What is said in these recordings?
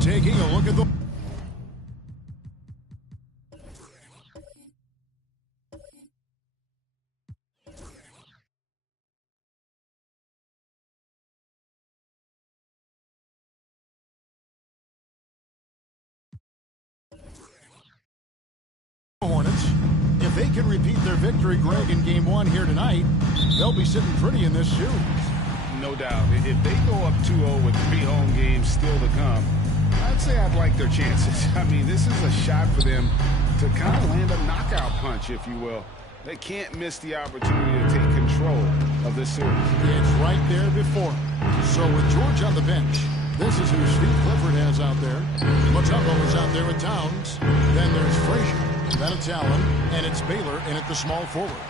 Taking a look at the Hornets. If they can repeat their victory, Greg, in Game 1 here tonight, they'll be sitting pretty in this shoe. No doubt. If they go up 2-0 with 3 home games still to come, I'd say I'd like their chances. I mean, this is a shot for them to kind of land a knockout punch, if you will. They can't miss the opportunity to take control of this series. It's right there before them. So with George on the bench, this is who Steve Clifford has out there. Mutombo is out there with Towns. Then there's Frazier. Then it's Allen. And it's Baylor in at the small forward.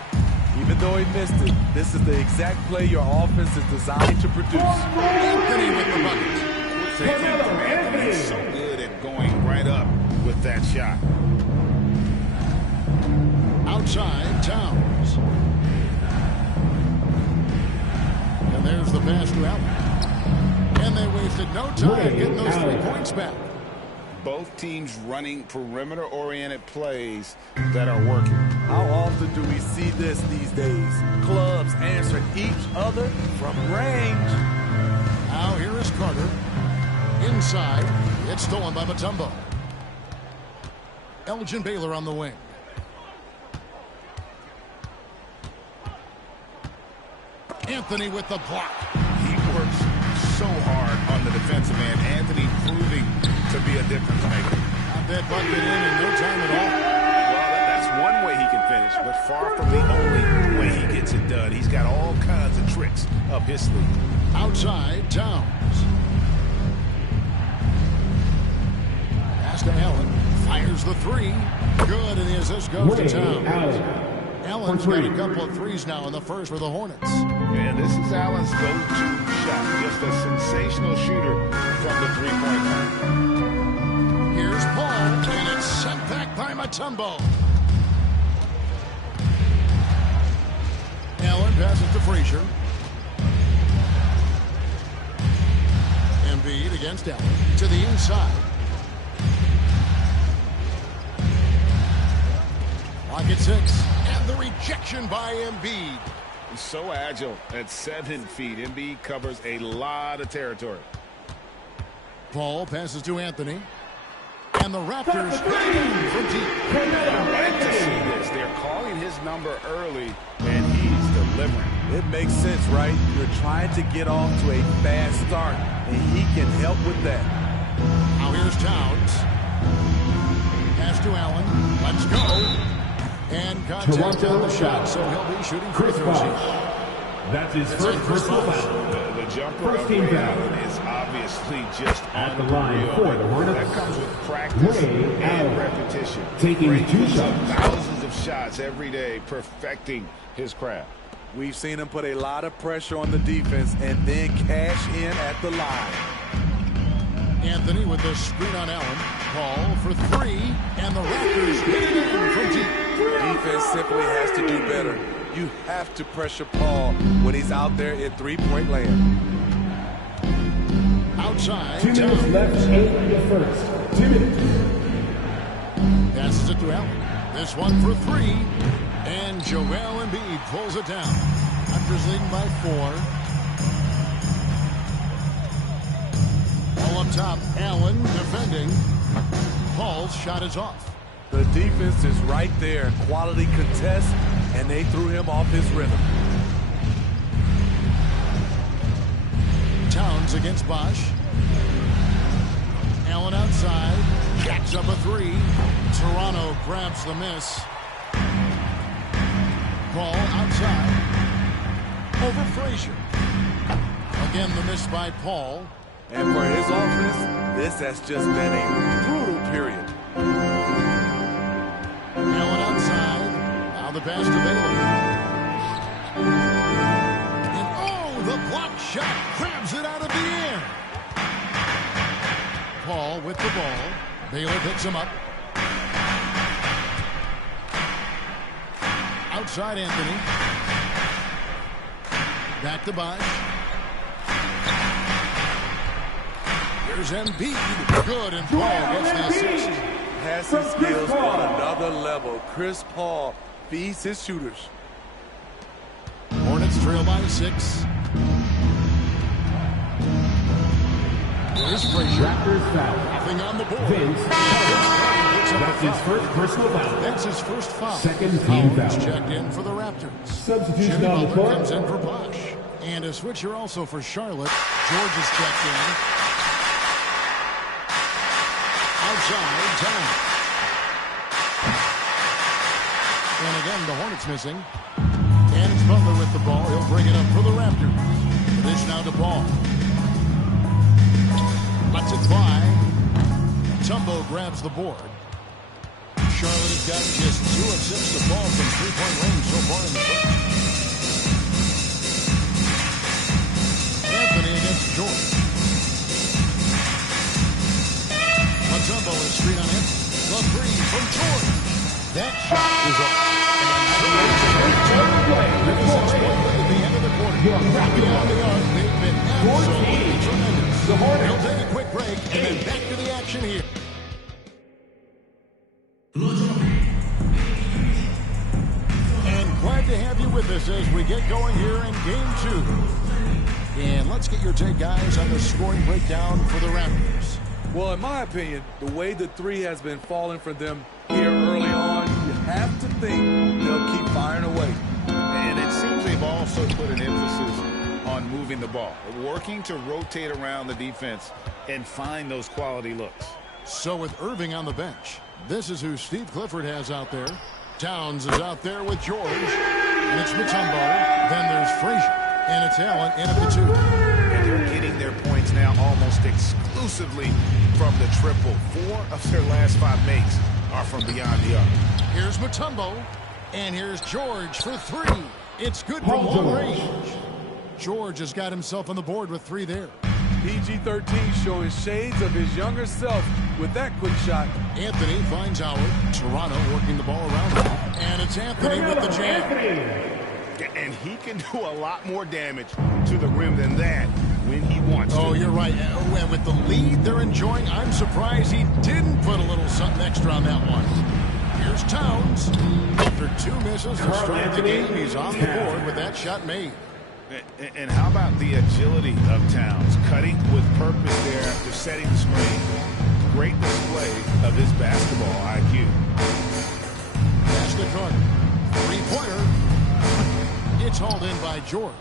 Even though he missed it, this is the exact play your offense is designed to produce. Anthony with the bucket. Anthony's so good at going right up with that shot. Outside, Towns. And there's the pass to Allen. And they wasted no time getting those 3 points back. Both teams running perimeter-oriented plays that are working. How often do we see this these days? Clubs answering each other from range. Now here is Carter. Inside. It's stolen by Mutombo. Elgin Baylor on the wing. Anthony with the block. He works so hard on the defensive end. Anthony proving to be a difference maker. Got that bucket in no time at all. Well, that's one way he can finish, but far from the only way he gets it done. He's got all kinds of tricks up his sleeve. Outside, Towns. Pass to Allen. Fires the 3. Good, and the assist goes to Towns. Allen's got a couple of threes now in the first for the Hornets. And this is Allen's go-to shot. Just a sensational shooter from the three-point line. Here's Paul, and it's sent back by Mutombo. Allen passes to Frazier. Embiid against Allen to the inside. Clock at 6. And the rejection by Embiid. He's so agile at 7 feet. Embiid covers a lot of territory. Paul passes to Anthony. And the Raptors from deep. I like to see this. They're calling his number early, and he's delivering. It makes sense, right? You're trying to get off to a fast start, and he can help with that. Now here's Towns. Pass to Allen. Let's go. And contact on the shot, so he'll be shooting free throws here. That's his first personal foul. The jumper of Ray Allen is obviously just at the line for the Hornets. That comes with practice and repetition. Taking 2 shots. Thousands of shots every day, perfecting his craft. We've seen him put a lot of pressure on the defense and then cash in at the line. Anthony with the screen on Allen. Paul for 3, and the Raptors hit it in from deep. Defense simply has to do better. You have to pressure Paul when he's out there in three-point land. Outside. 2 minutes left, 8 in the first. 2 minutes. Passes it to Allen. This one for 3. And Joel Embiid pulls it down. Raptors leading by 4. All up top. Allen defending. Paul's shot is off. The defense is right there. Quality contest, and they threw him off his rhythm. Towns against Bosch. Allen outside. Jacks up a 3. Toronto grabs the miss. Paul outside. Over Frazier. Again, the miss by Paul. And for his offense, this has just been a brutal period. Allen outside. Now the pass to Baylor. And oh, the block shot grabs it out of the air. Paul with the ball. Baylor picks him up. Outside Anthony. Back to Bosch. Here's Embiid. Good, and Paul gets the assist. Passing skills on another level. Chris Paul feeds his shooters. Hornets trail by 6. Here's Frazier. Raptors foul. Nothing on the board. Vince. That's his first personal foul. That's his first foul. Second team Howard's foul. checked in for the Raptors. Substitution Jimmy on the Butler court. comes in for Bosch. And a switcher also for Charlotte. George is checked in. Outside, Towns. And again, the Hornets missing. And it's Butler with the ball. He'll bring it up for the Raptors. Dish now to Ball. Lets it fly. Tumbo grabs the board. Charlotte has gotten just 2 of 6 to fall from three-point range so far in the first. Anthony against George. Tumbo is screen on him. The 3 from George. That shot is up. At the end of the quarter. Beyond the arc, they've been absolutely tremendous. They'll take a quick break and then back to the action here. And glad to have you with us as we get going here in Game 2. And let's get your take, guys, on the scoring breakdown for the Raptors. Well, in my opinion, the way the 3 has been falling for them here early on, you have to think they'll keep firing away. And it seems they've also put an emphasis on moving the ball, working to rotate around the defense and find those quality looks. So with Irving on the bench, this is who Steve Clifford has out there. Towns is out there with George. And it's Mutombo. Then there's Frazier. And it's Allen in at the 2. And they're getting their points now almost exclusively from the triple. 4 of their last 5 makes are from beyond the arc. Here's Mutombo. And here's George for 3. It's good from long range. George has got himself on the board with 3 there. PG-13 showing shades of his younger self with that quick shot. Anthony finds Howard. Toronto working the ball around him. And it's Anthony with the jam. And he can do a lot more damage to the rim than that when he wants to. Oh, you're right. And with the lead they're enjoying, I'm surprised he didn't put a little something extra on that one. Here's Towns. After 2 misses to start the game, he's on the board with that shot made. And how about the agility of Towns? Cutting with purpose there after setting the screen. Great display of his basketball IQ. Pass to Carter. Three-pointer. It's hauled in by George.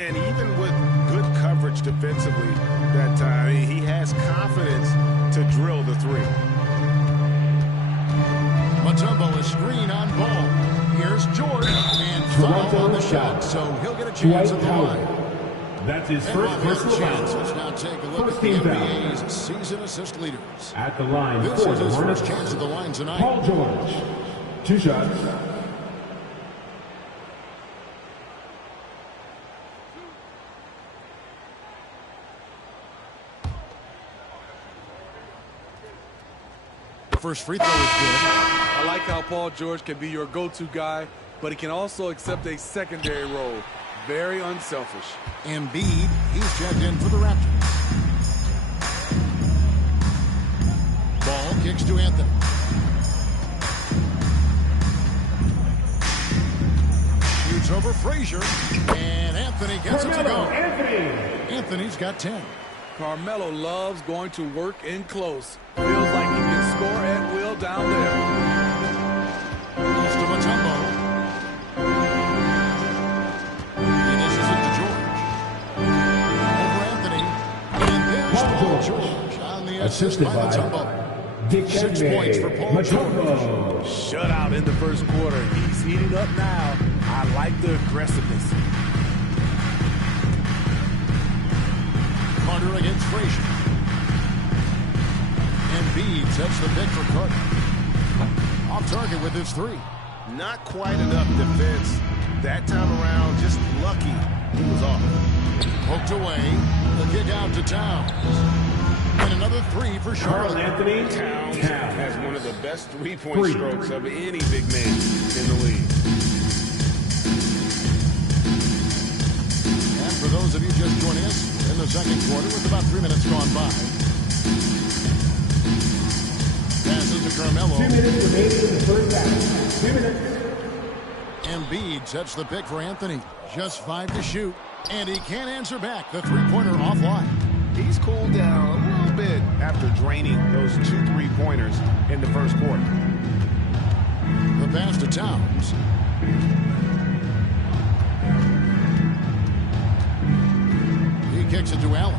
And even with good coverage defensively that time, he has confidence to drill the three. Mutombo is screen on ball. Here's George. And foul on the shot, so he'll get a chance at the line. That's his first personal foul. Let's now take a look at the NBA's season assist leaders. At the line This for is the his Hornets, first chance at the line tonight. Paul George. 2 shots. First free throw is good. I like how Paul George can be your go-to guy, but he can also accept a secondary role. Very unselfish. Embiid, he's checked in for the Raptors. Ball kicks to Anthony. Shoots over Frazier, and Anthony gets it to go. Anthony's got 10. Carmelo loves going to work in close. Feels like he can score at will down there. Goes to Mutombo. He dishes it to George. Over Anthony. And there's Paul George on the assist by Mutombo. 6 points for Paul George. Shutout in the first quarter. He's heating up now. I like the aggressiveness. Carter against Frazier. Embiid sets the pick for Carter. Off target with his 3. Not quite enough defense that time around. Just lucky he was off. Poked away. The kick out to Towns. And another 3 for Charlotte. Anthony Towns has one of the best three-point strokes of any big man in the league. And for those of you just joining us, in the second quarter with about 3 minutes gone by. Passes to Carmelo. 2 minutes remaining in the first half. 2 minutes. Embiid sets the pick for Anthony. Just 5 to shoot. And he can't answer back. The three-pointer offline. He's cooled down a little bit after draining those 2 3-pointers in the first quarter. The pass to Towns. Kicks it to Allen.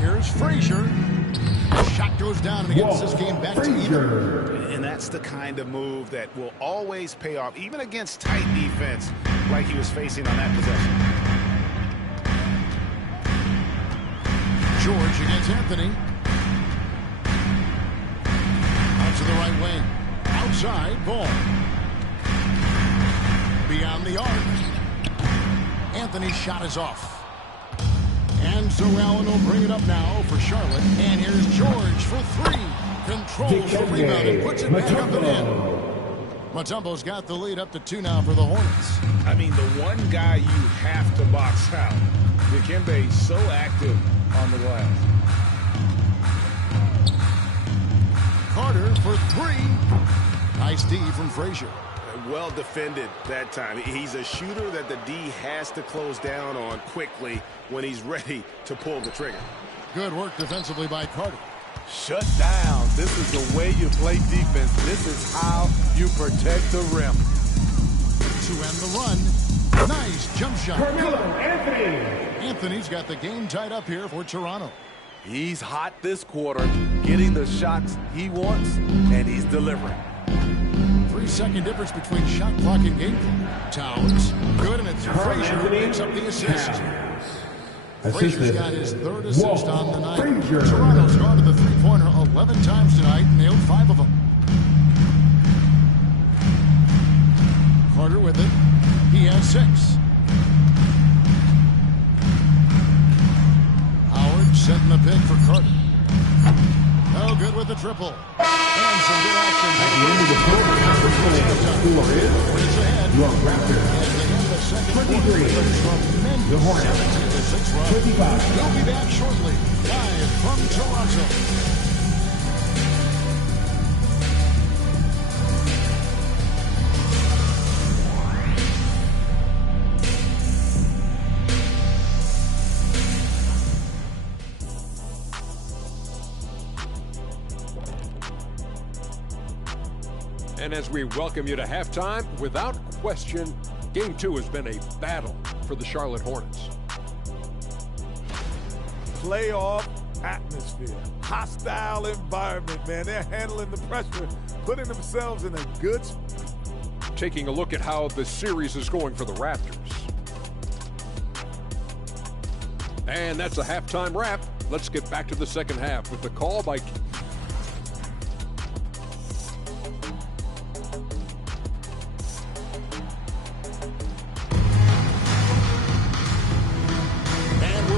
Here's Frazier. Shot goes down and gets this game back to even. And that's the kind of move that will always pay off, even against tight defense like he was facing on that possession. George against Anthony. Out to the right wing. Outside, ball. Beyond the arc. Anthony's shot is off. And so Allen will bring it up now for Charlotte. And here's George for 3. Controls the rebound and puts it back up and in. Mutombo's got the lead up to 2 now for the Hornets. I mean, the one guy you have to box out. Dikembe so active on the glass. Carter for 3. Nice D from Frazier. Well defended that time. He's a shooter that the D has to close down on quickly when he's ready to pull the trigger. Good work defensively by Carter. Shut down. This is the way you play defense. This is how you protect the rim. To end the run. Nice jump shot. Carmelo Anthony. Anthony's got the game tied up here for Toronto. He's hot this quarter, getting the shots he wants, and he's delivering. 3-second difference between shot clock and game clock. Towns, good, and it's Frazier picks up the assist. Frazier's got his 3rd assist on the night. Toronto's gone to the three-pointer 11 times tonight and nailed 5 of them. Carter with it. He has 6. Howard setting the pick for Carter. No good with the triple. And some good action. At the end of the program, the score is your Raptors 23, the Hornets 25. We'll be back shortly, live from Toronto. And as we welcome you to halftime, without question, Game 2 has been a battle for the Charlotte Hornets. Playoff atmosphere, hostile environment, man. They're handling the pressure, putting themselves in a good spot. Taking a look at how the series is going for the Raptors. And that's a halftime wrap. Let's get back to the second half with the call by...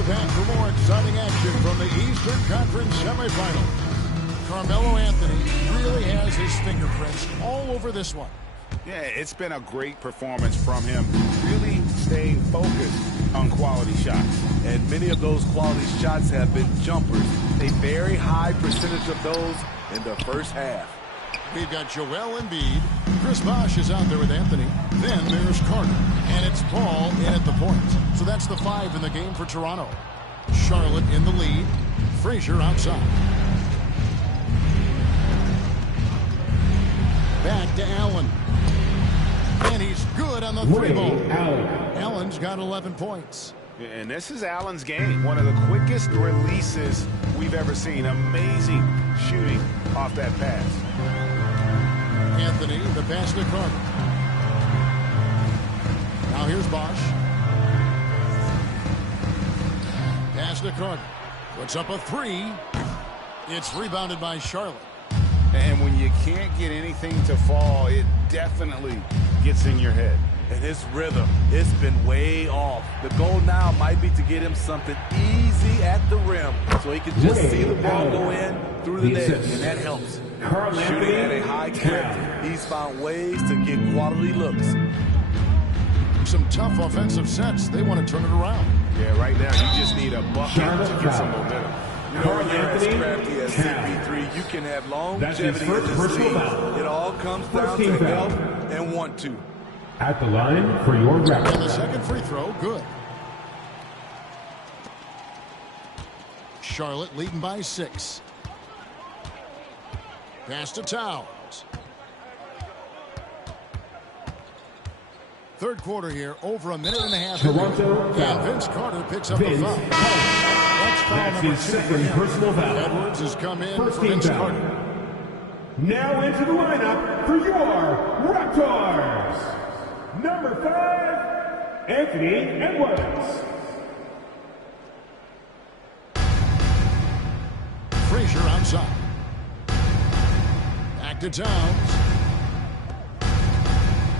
Back for more exciting action from the Eastern Conference semifinals. Carmelo Anthony really has his fingerprints all over this one. Yeah, it's been a great performance from him, really staying focused on quality shots. And many of those quality shots have been jumpers. A very high percentage of those in the first half. We've got Joel Embiid. Chris Bosh is out there with Anthony. Then there's Carter. And it's Paul in at the point. So that's the 5 in the game for Toronto. Charlotte in the lead. Frazier outside. Back to Allen. And he's good on the 3-ball. Allen's got 11 points. And this is Allen's game. One of the quickest releases we've ever seen. Amazing shooting off that pass. Anthony, the pass to Carter. Now here's Bosh. Pass to Carter. Puts up a 3. It's rebounded by Charlotte. And when you can't get anything to fall, it definitely gets in your head. And his rhythm, it's been way off. The goal now might be to get him something easy at the rim so he can just see the ball go in through the net, and that helps. Shooting at a high clip, he's found ways to get quality looks. Some tough offensive sets. They want to turn it around. Yeah, right now you just need a bucket to get some momentum. You know, when you're as crafty as CP3, you can have longevity in this league. It all comes down to help and want to. At the line for your record. And the second free throw, good. Charlotte leading by 6. Pass to Towns. Third quarter here, over a minute and a half. Toronto And Vince Carter picks up a foul. That's foul number 2 his second personal foul. Edwards has come in First for Vince foul. Carter. Now into the lineup for your Raptors. Number 5, Anthony Edwards. Frazier outside. Back to Towns.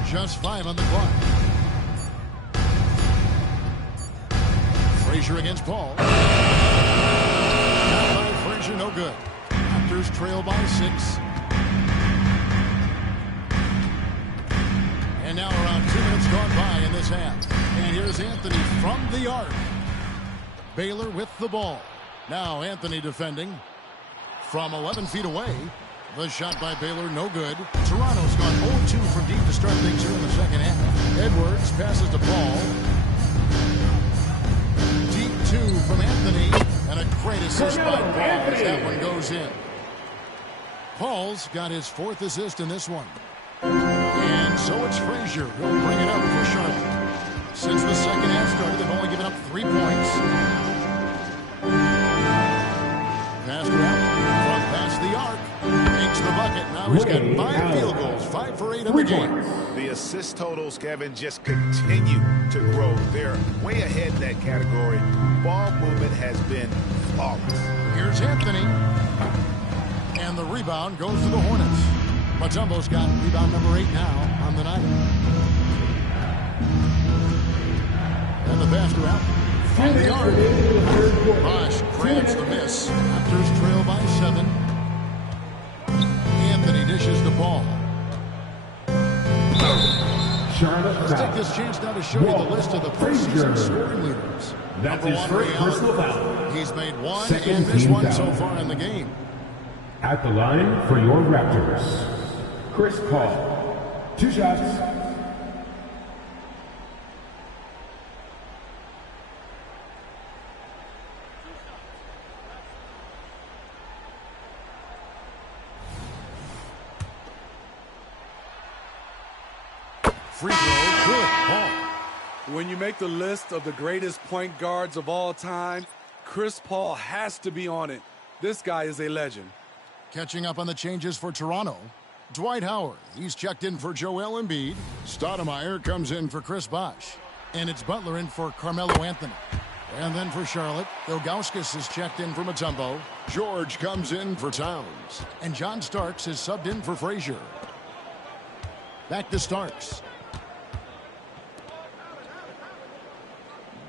Just 5 on the clock. Frazier against Paul. Shot by Frazier, no good. Raptors trail by 6. And now around 2 minutes gone by in this half. And here's Anthony from the arc. Baylor with the ball. Now Anthony defending from 11 feet away. The shot by Baylor, no good. Toronto's gone 0-2 from deep to start things here in the second half. Edwards passes to Paul. Deep 2 from Anthony. And a great assist by Paul as that one goes in. Paul's got his 4th assist in this one. And so it's Frazier who'll bring it up for Charlotte. Since the second half started, they've only given up 3 points. Pass around from past the arc. Makes the bucket. Now he's got 5 field goals, 5 for 8 in the game. The assist totals, Kevin, just continue to grow. They're way ahead in that category. Ball movement has been flawless. Here's Anthony. And the rebound goes to the Hornets. Mutombo's got rebound number 8 now on the night. And the pass around from the arc. Bosh grabs the miss. Raptors trail by 7. Anthony dishes the ball. Let's take this chance now to show you the list of the postseason scoring leaders. That's Number his 1, first personal foul. He's made 1 Second and missed team 1 so foul. far in the game. At the line for your Raptors, Chris Paul. 2 shots. Free throw, good. Paul. When you make the list of the greatest point guards of all time, Chris Paul has to be on it. This guy is a legend. Catching up on the changes for Toronto. Dwight Howard, he's checked in for Joel Embiid. Stoudemire comes in for Chris Bosh. And it's Butler in for Carmelo Anthony. And then for Charlotte, Ilgauskas is checked in for Mutombo. George comes in for Towns. And John Starks is subbed in for Frazier. Back to Starks.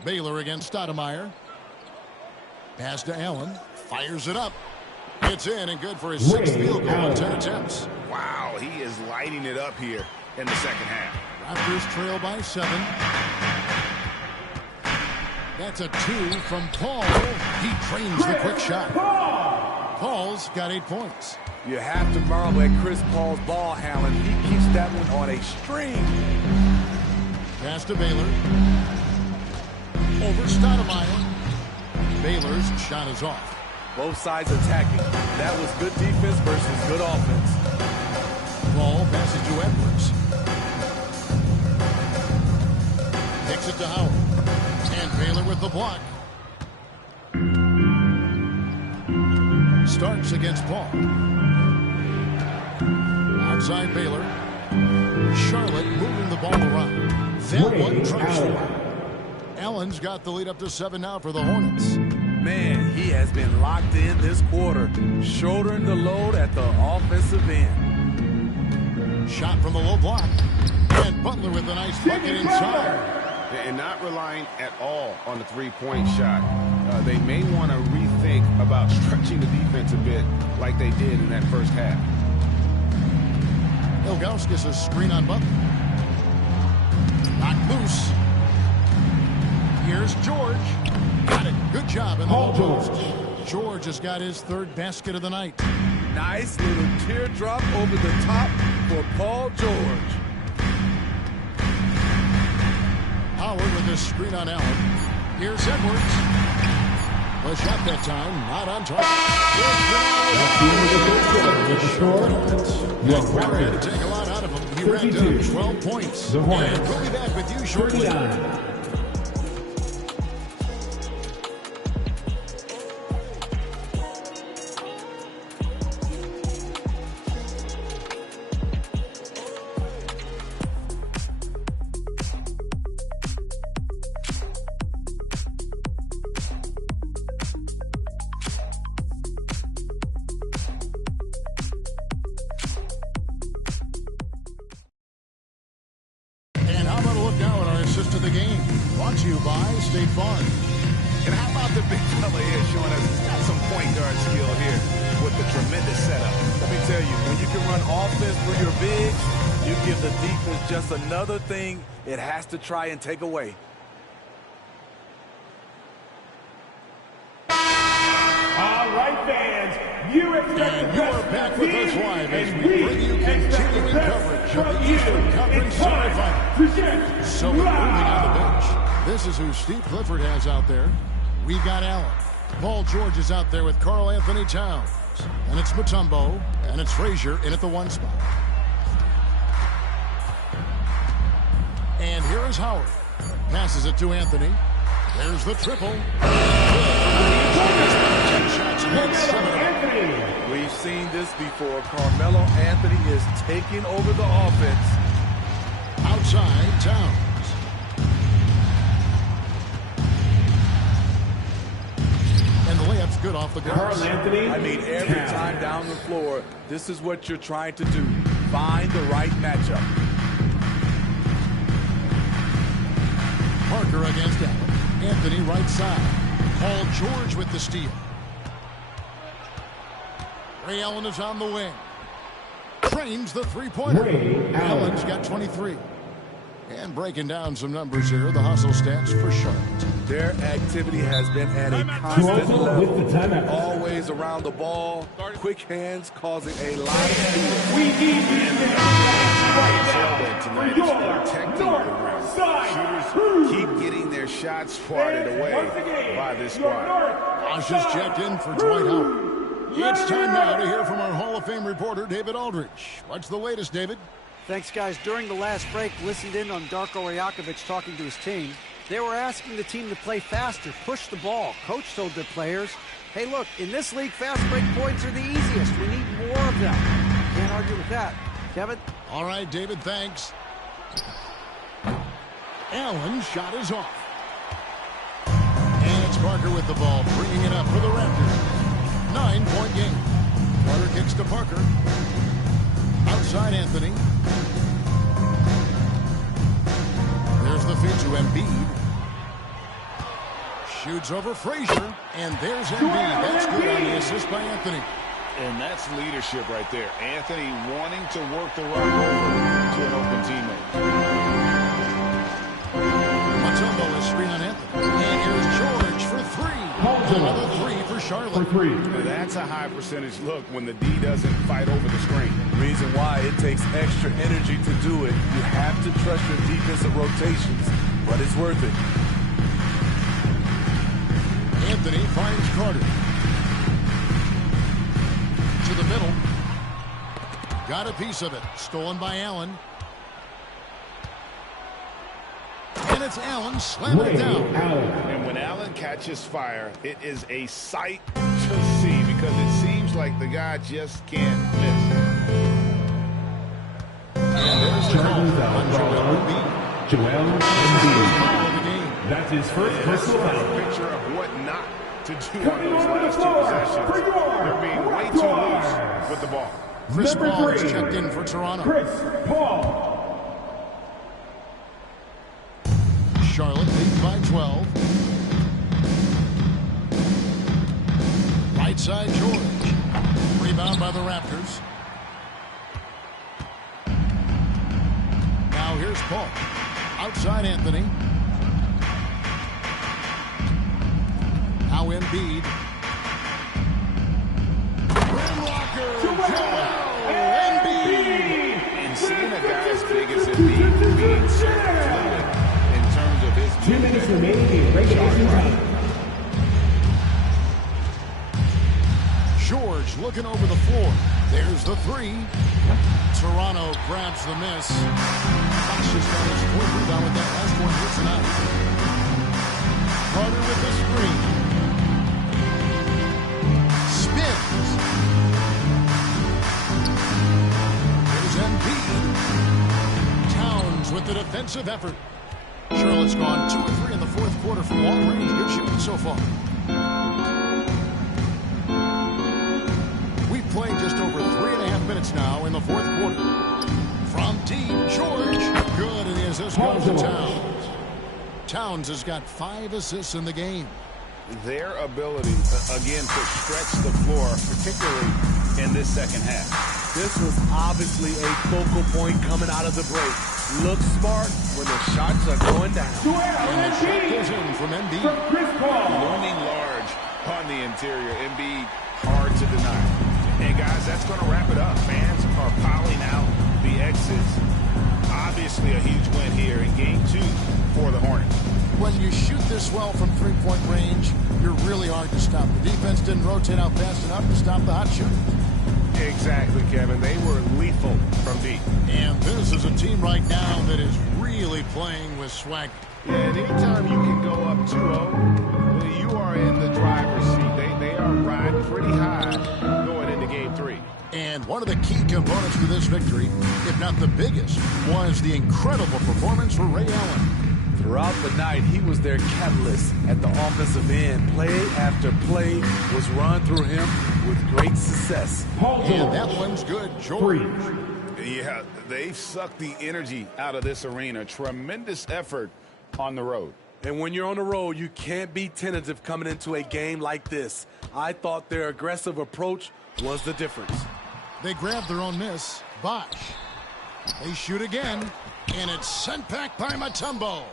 Baylor against Stoudemire. Pass to Allen. Fires it up. It's in and good for his 6th field goal on 10 attempts. Wow, he is lighting it up here in the second half. Raptors trail by 7. That's a 2 from Paul. He trains the quick shot. Paul's got 8 points. You have to marvel at Chris Paul's ball handling. He keeps that one on a string. Pass to Baylor. Over Stoudemire. Baylor's shot is off. Both sides attacking. That was good defense versus good offense. Paul passes to Edwards. Kicks it to Howard. And Baylor with the block. Starks against Paul. Outside Baylor. Charlotte moving the ball around. That one tries to win. Allen's got the lead up to 7 now for the Hornets. Man, he has been locked in this quarter, shouldering the load at the offensive end. Shot from the low block. And Butler with a nice bucket inside. And not relying at all on the three-point shot. They may want to rethink about stretching the defense a bit like they did in that first half. Ilgauskas a screen on Butler. Knocked loose. Here's George. Got it. Good job in the low post. George has got his 3rd basket of the night. Nice little teardrop over the top for Paul George. Howard with a screen on Allen. Here's Edwards. The shot that time, not on target. Warren had to take a lot out of him. He racked up 12 points. And we'll be back with you shortly. To the game, brought to you by State Farm. And how about the big fella here showing us he's got some point guard skill here with the tremendous setup. Let me tell you, when you can run offense through your bigs, you give the defense just another thing it has to try and take away. All right, fans, you expect you are back with us live as we bring you continuing coverage of the Eastern Conference semifinals. So we're moving on the bench. This is who Steve Clifford has out there. We've got Allen. Paul George is out there with Karl Anthony Towns. And it's Mutombo. And it's Frazier in at the 1 spot. And here is Howard. Passes it to Anthony. There's the triple. We've seen this before. Carmelo Anthony is taking over the offense. Outside, Towns. And the layup's good off the glass. I mean, every time down the floor, this is what you're trying to do. Find the right matchup. Parker against Allen. Anthony right side. Paul George with the steal. Ray Allen is on the wing. Trains the three-pointer. Allen's got 23. And breaking down some numbers here, the hustle stats for Charlotte. Their activity has been at a constant level. Always around the ball. Quick hands causing a lot of speed. We need these tonight is protecting the rim. Shooters keep getting their shots swatted away by this squad. Bosh is checked in for Dwight Howard. It's time now to hear from our Hall of Fame reporter, David Aldridge. What's the latest, David? Thanks, guys. During the last break, listened in on Darko Rajakovic talking to his team. They were asking the team to play faster, push the ball. Coach told their players, hey, look, in this league, fast break points are the easiest. We need more of them. Can't argue with that. Kevin? All right, David, thanks. Allen's shot is off. And it's Parker with the ball, bringing it up for the Raptors. 9-point game. Carter kicks to Parker. Outside Anthony. There's the feed to Embiid. Shoots over Frazier. And there's Embiid. That's good on the assist by Anthony. And that's leadership right there. Anthony wanting to work the rock over to an open teammate. Matumbo is screen on Anthony. And here's George for three. Another three for Charlotte. That's a high percentage look when the D doesn't fight over the screen. Reason why it takes extra energy to do it. You have to trust your defensive rotations, but it's worth it. Anthony finds Carter. To the middle. Got a piece of it. Stolen by Allen. And it's Allen slamming it down. And when Allen catches fire, it is a sight to see because it seems like the guy just can't miss. And there's the call on Joel Embiid. Joel Embiid. That's his first personal foul. Picture of what not to do on those last two possessions. They're being way too loose with the ball. Chris Paul is checked in for Toronto. Chris Paul. Charlotte leads by 12. Right side George. Rebound by the Raptors. Now here's Paul. Outside Anthony. Now Embiid. Embiid. And seeing a guy as big as Embiid being so fluid in terms of his 2 minutes remaining in regulation time. George looking over the floor. There's the three. Toronto grabs the miss. Bosh has got his point rebound with that last one here tonight. Carter with the screen. Spins. There's Embiid. Towns with the defensive effort. Charlotte's gone 2 of 3 in the fourth quarter from long range. Good shooting so far. We've played just over 3.5 minutes now in the fourth quarter. From deep, George. Good, and the assist goes to Towns. Towns has got 5 assists in the game. Their ability, again, to stretch the floor, particularly in this second half. This was obviously a focal point coming out of the break. Look smart when the shots are going down. And the shot goes in from Embiid. Looming large on the interior. Embiid, hard to deny. And guys, that's going to wrap it up. Fans are piling out the exits. Obviously a huge win here in Game 2 for the Hornets. When you shoot this well from three-point range, you're really hard to stop. The defense didn't rotate out fast enough to stop the hot shot. Exactly, Kevin. They were lethal from deep. And this is a team right now that is really playing with swag. Yeah, and anytime you can go up 2-0, you are in the driver's seat. They are riding pretty high going into Game 3. And one of the key components to this victory, if not the biggest, was the incredible performance for Ray Allen. Throughout the night, he was their catalyst at the offensive end. Play after play was run through him with great success. And that one's good, George. Yeah, they've sucked the energy out of this arena. Tremendous effort on the road. And when you're on the road, you can't be tentative coming into a game like this. I thought their aggressive approach was the difference. They grabbed their own miss. Bosh. They shoot again, and it's sent back by Matumbo.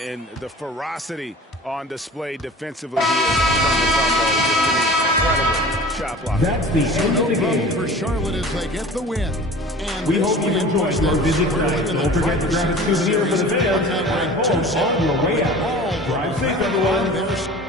And the ferocity on display defensively here from Matumbo. Shot block. That's the end of the game. For Charlotte as they get the win. And we hope you enjoyed your visit tonight. Don't forget to grab a souvenir for the fans at home on your way out. Drive safe, everyone.